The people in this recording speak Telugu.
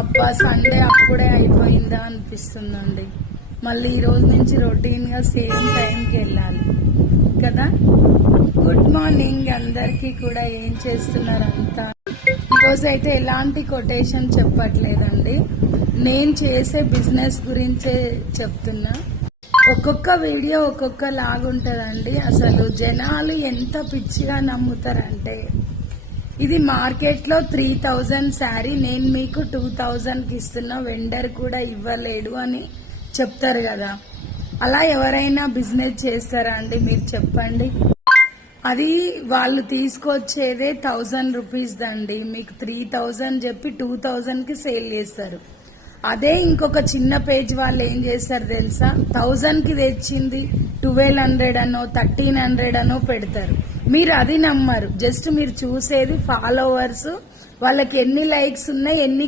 అబ్బా సండే అప్పుడే అయిపోయిందా అనిపిస్తుందండి. మళ్ళీ ఈ రోజు నుంచి రొటీన్గా సేమ్ టైంకి వెళ్ళాలి కదా. గుడ్ మార్నింగ్ అందరికీ కూడా. ఏం చేస్తున్నారు అంతా? ఈరోజు అయితే ఎలాంటి కొటేషన్ చెప్పట్లేదండి, నేను చేసే బిజినెస్ గురించే చెప్తున్నా. ఒక్కొక్క వీడియో ఒక్కొక్క లాగుంటుందండి. అసలు జనాలు ఎంత పిచ్చిగా నమ్ముతారంటే, ఇది మార్కెట్లో 3000 శారీ నేను మీకు 2000కి ఇస్తున్నా, వెండర్ కూడా ఇవ్వలేడు అని చెప్తారు కదా. అలా ఎవరైనా బిజినెస్ చేస్తారా అండి? మీరు చెప్పండి. అది వాళ్ళు తీసుకొచ్చేదే 1000 రూపీస్ దండి, మీకు 3000 చెప్పి 2000కి సేల్ చేస్తారు. అదే ఇంకొక చిన్న పేజ్ వాళ్ళు ఏం చేస్తారు తెలుసా, 1000కి తెచ్చింది 1200 అనో 1300 అనో పెడతారు. మీరు అది నమ్మరు. జస్ట్ మీరు చూసేది ఫాలోవర్స్, వాళ్ళకి ఎన్ని లైక్స్ ఉన్నాయి, ఎన్ని